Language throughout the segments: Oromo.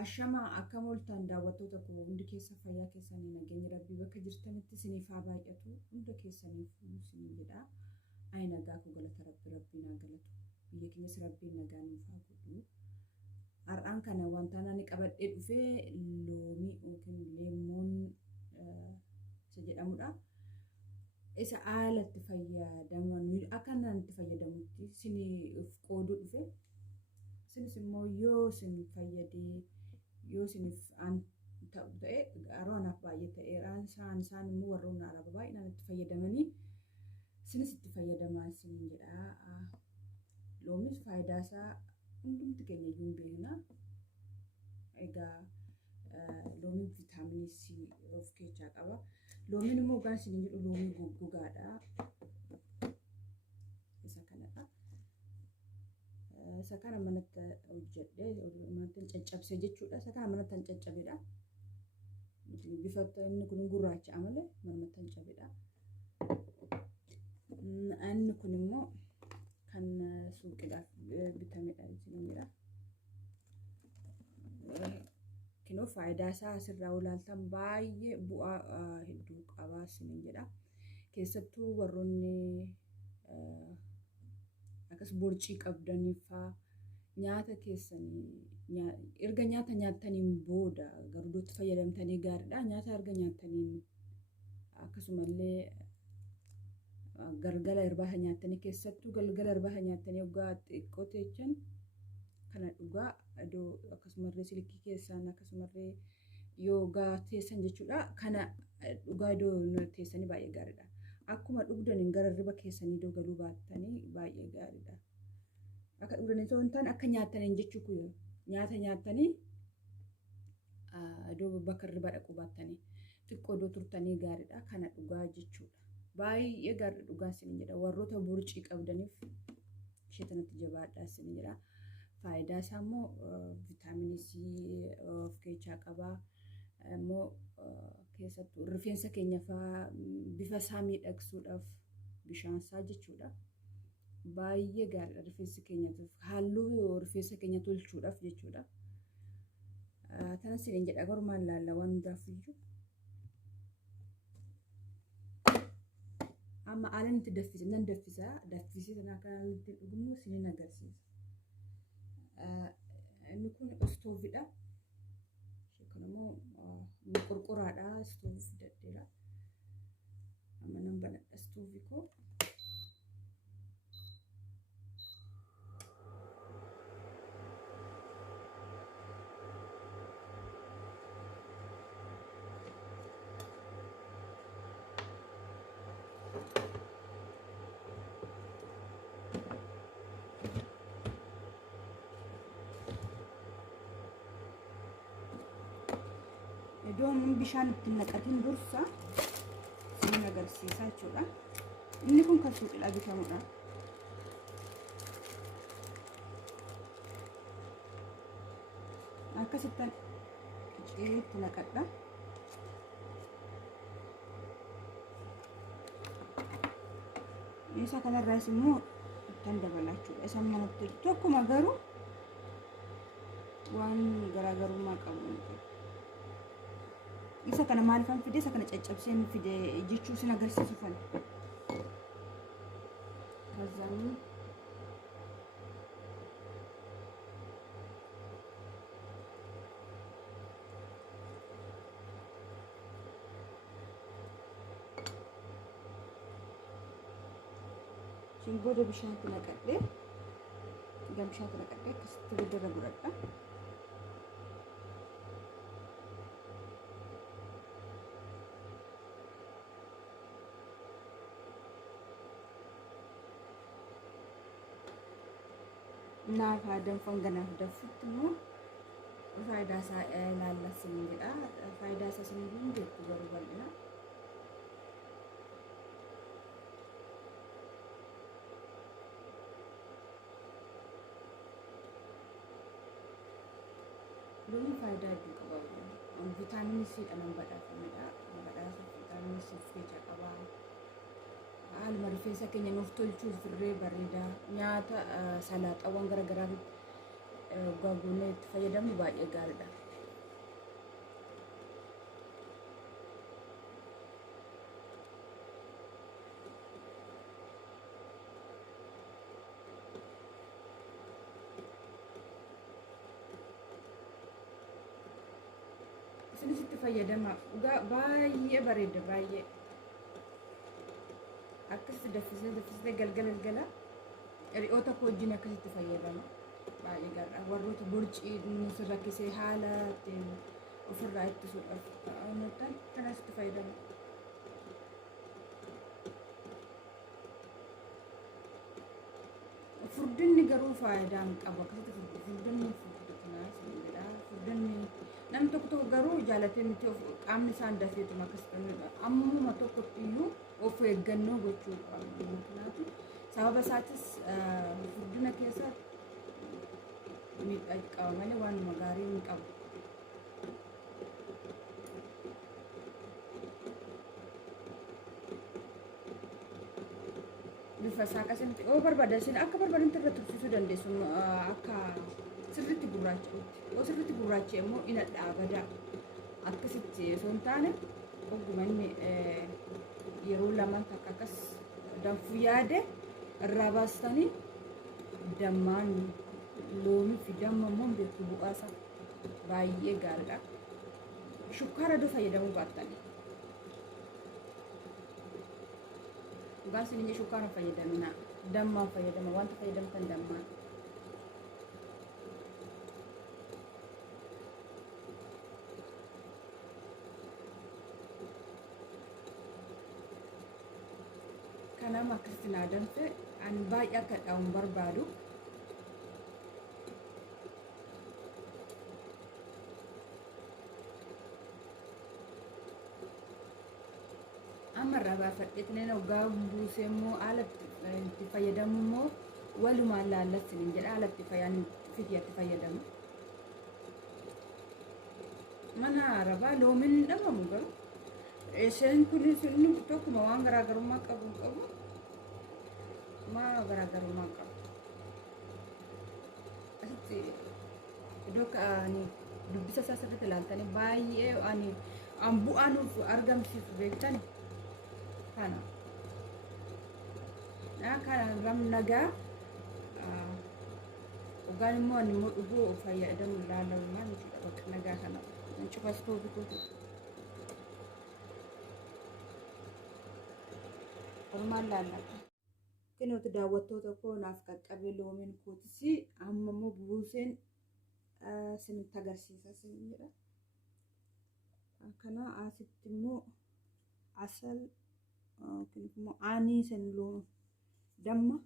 Ashama akka moltaan daawwattoota koo hundi keessa fayyaa keessanii nageenya rabbii bakka jirtanitti isiniif haa baay'atu hunda keessaniif isin jedha. Ay nagaa koo galata rabbii naa galatu. Biyya keenyas rabbiin nagaa nuuf haa godhu. Har'aan kana wanta ani qabadhee dhufee loomii yookiin leemoon isa jedhamudha. Isa haalatti fayyadaman akka itti fayyadamutti isiniif qooduu dhufe. Isinis immoo yoo isin fayyadee yoo isiniif ta'u ta'e aroanaaf baay'ee ta'eeraan isaan immoo warroonni araba baay'inaan itti fayyadamanii isinis itti fayyadamaa isin jedha. Loomis faayidaa isaa hundumti keenya iyyuu hin beekna. Egaa loomiin viitaaminii C of keessaa qaba. Loomiin immoo gaan isin jedhu loomii goggogaadha. Isa kanadha. Isa kana manatti hojjedhee manatti caccabsee jechuudha. Isa kana manatti caccabedha. Bifa inni kun gurraacha malee manatti caccabedha. Inni kun immoo kan suuqiidhaaf bitamedha jechuudha. Kinoo faayidaa isaa asirraa ilaaltan baay'ee bu'aa hedduu qaba isin jedha. Keessattuu warroonni akkas borcii qabdaniifaa nyaata keessanii erga nyaata nyaataniin booda garuutti fayyadamtanii gaariidha. Nyaata erga nyaataniin akkasumallee galgala irbaata nyaatanii keessattuu galgala irbaata nyaatanii waggaa xiqqoo teechan kana dhugaa iddoo akkasumallee silkii keessaan akkasumallee yoogaa teessan jechuudha. Kana dhugaa iddoo teessanii baay'ee gaariidha. Akkuma dhugdaniin gara riba keessanii iddoo galuu baattanii baay'ee gaariidha. Akka dhugdanii osoo hin taane akka nyaataniin jechuudha. Nyaata nyaatanii iddoo bakka riba dhaquu baattanii xiqqoo iddoo turtanii gaariidha. Kana dhugaa jechuudha. Baay'ee gaarii dhugaa isin jedha. Warroota borcii qabdaniif isheetanatti jabaadhaa isin jedha. Faayidaa isaa immoo viitaaminii C of keessaa qaba. Immoo keessattuu rifeensa keenya fa'aa bifa isaa miidhagsuudhaaf bishaan isaa jechuudha. Baay'ee gaariidha rifeensi keenyaatiif halluu rifeensa keenya tolchuudhaaf jechuudha. Tanas isin jedha garumaan laalla waan hundaaf iyyuu. Amma haalaan itti daffisee sana kan itti dhugummoo isin agarsiisa. Inni kun istoovidha. Kun immoo qorqoraadha. Istoovii fidadheera. Amma nan banadha istoovii koo. Iddoon bishaan ittiin naqatiin dursa isin agarsiisa jechuudha. Inni kun kan suuqiidhaa bitamudha. Akkasittan itti naqadha. Isa kanarraas immoo ittiin dabala jechuudha. Isa manatti tokkuma garuu waan garaagarummaa qabu. Isa kana maaliifan fide isa kana caccabseen fide jechuu isin agarsiisu fan. Kazani booda bishaan kana naqadhee gamshaa kana naqadhee akkasitti booda godhadha. Naaf danfan ganaaf dafutti immoo faayidaa isaa ilaalla isin jedha. Faayidaa isaa isin beektu garuu bal'ina. Loomiin faayidaa hedduu qaba. Viitaaminii C dhaan badhaafamedha. Badhaasa viitaaminii C keessaa qaba. Haaluma rifeensa keenya nuuf tolchuuf firree bareedaa nyaata salaaxaawwan garaagaraa gaaguunee itti fayyadamu baay'ee gaariidha. Sinis itti fayyadamaa. Dhugaa baay'ee bareeda baay'ee. Akkasitti daffisee galgala re'oota koo wajjin akkasitti fayyadama. Baay'ee gaariidha. Warroota borcii nuti rakkisee haala ittiin ofirraa ittisuudhaaf ta'an kanas itti fayyadama. Furdinni garuu faayidaa hin qabu. Akkasitti furdinni furdinni namni tokko garuu jaalatee miti qaamni isaan dafeetuma akkasitti ammuma tokkotti iyyuu of eeggannoo gochuu qabu. Sababa isaatis furdina keessa miidhaa qaba malee waanuma gaarii hin qabu. Bifa isaa akkasitti yoo barbaadan akka barbaadan irra tursiisuu dandeessu akka sirriitti gurraacha'utti. Yoo sirriitti gurraacha'e immoo ina dhaabadaa akkasitti osoo hin taane ogumanni yeroo lamaan takka akkas danfuu yaade irraa baastanii dammaan loomii fi damma immoo beeku bu'aasaa baay'ee gaariidha. Shukkaara doo fayyadamuu baattanii. Dhugaan isin shukkaara fayyadamina. Dammaan fayyadama. Wanta fayyadamtan dammaan. Kanaaf akkasitti naa danfe ani baay'ee akka dha'uun barbaadu. Amma irraa baafadheetiin hoggaa buusee immoo haala itti fayyadamu immoo walumaan laallattiin jedha haala itti fayyadamu. Mana arabaa loomiin hin dhabamu garuu isheen kunis inni tokkuma waan garaagarummaa qabu maa garaagarummaa qabu. Asitti iddoo ani dubbisa isaa sirriitti ilaaltanii baay'ee ani bu'aa nuuf argamsiisu beektani. Kana nagaa hoggaan immoo ani immoo dhuguu fayyadamu ilaalamu maal jechuudha bakka nagaa kana cufastoo bituutu. Ormaan laallata. Kinooti daawwattoota koo naaf qaqqabe loomiin kootis amma immoo buuseen isinitti agarsiisa isin jedha. Kana asitti immoo asal immoo aanii san loon damma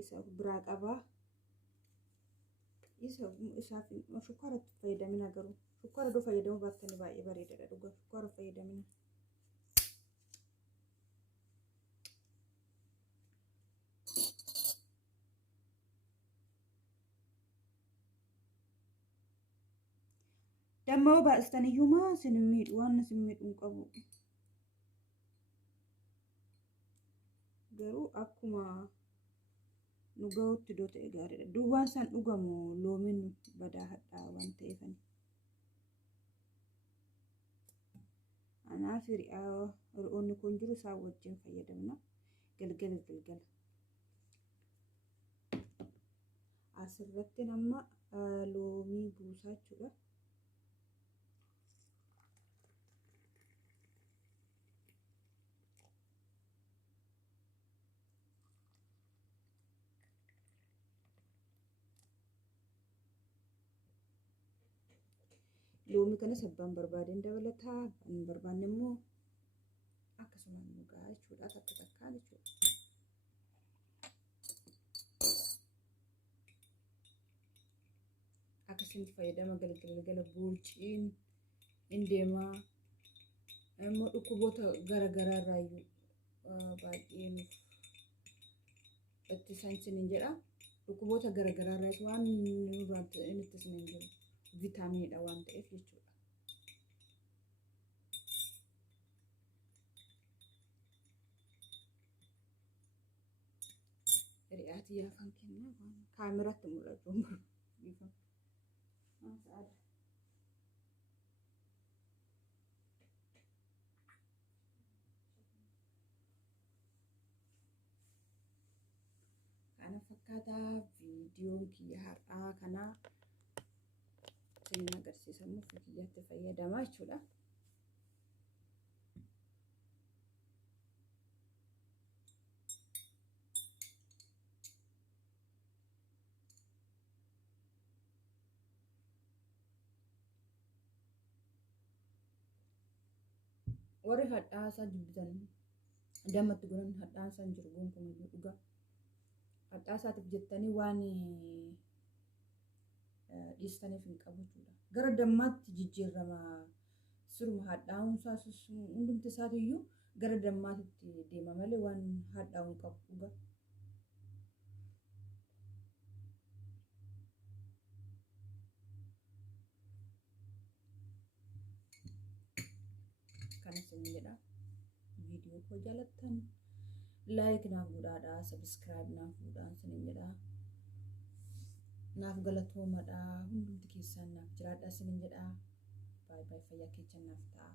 isa biraa qabaa. Isaaf shukkaara fayyadamina garuu shukkaara doo fayyadamuu baattanii baay'ee bareedaadha dhugaa shukkaara fayyadamina. Damma yoo baay'istan iyyuu maa isin miidhu waan isin miidhu hin qabu. Garuu akkuma nu ga'utti iddoo ta'e gaariidha. Duwwaan isaan dhugamu loomiin badaa hadhaa waan ta'eefani. Anaaf re'oonni kun jiru isaan wajjin fayyadamna galgala. Asirratti nama loomii buusaa jechuudha. Loomii kana sabbaan barbaadeen dabalataa hin barbaanne immoo akkasumaan dhugaa jechuudha takkaan jechuudha. Akkasitti fayyadama galgala bulchiin indeemaa immoo dhukkuboota garaagaraa irraayyuu baay'ee nuuf ittisan isiniin jedha. Dhukkuboota garaagaraa irraa waan nurraa inni ittisaniin jiru. Vitaamiidha waan ta'eef jechuudha. Ri'aatii yaafan kennaa kaameraatti mul'atu. Kana fakkaataa viidiyoon kiyya har'aa kanaa siniin agarsiisamu kiyyaatti fayyadamaa jechuudha. Warri hadhaasaa jibbitan dammatti goran hadhaasaa hin jiru gonkumayyuu dhugaa. Hadhaasaatiif jettanii waan dhiistaniif hin qabu jechuudha. Gara dammaatti jijjiirama siruma hadhaa'umsaa hundumti isaatiiyyuu gara dammaatitti deema malee waan hadhaa'u hin qabu dhugaa. Kana isin jedha. Viidiyoo koo jaalattan laayik naaf godhaadha, sabiskiraayib naaf godhaan isin jedha. Naaf galatoomadha, hundumti keessaan naaf jiraadha isin jedha. Baay'ee fayyaa keechan naaf ta'a.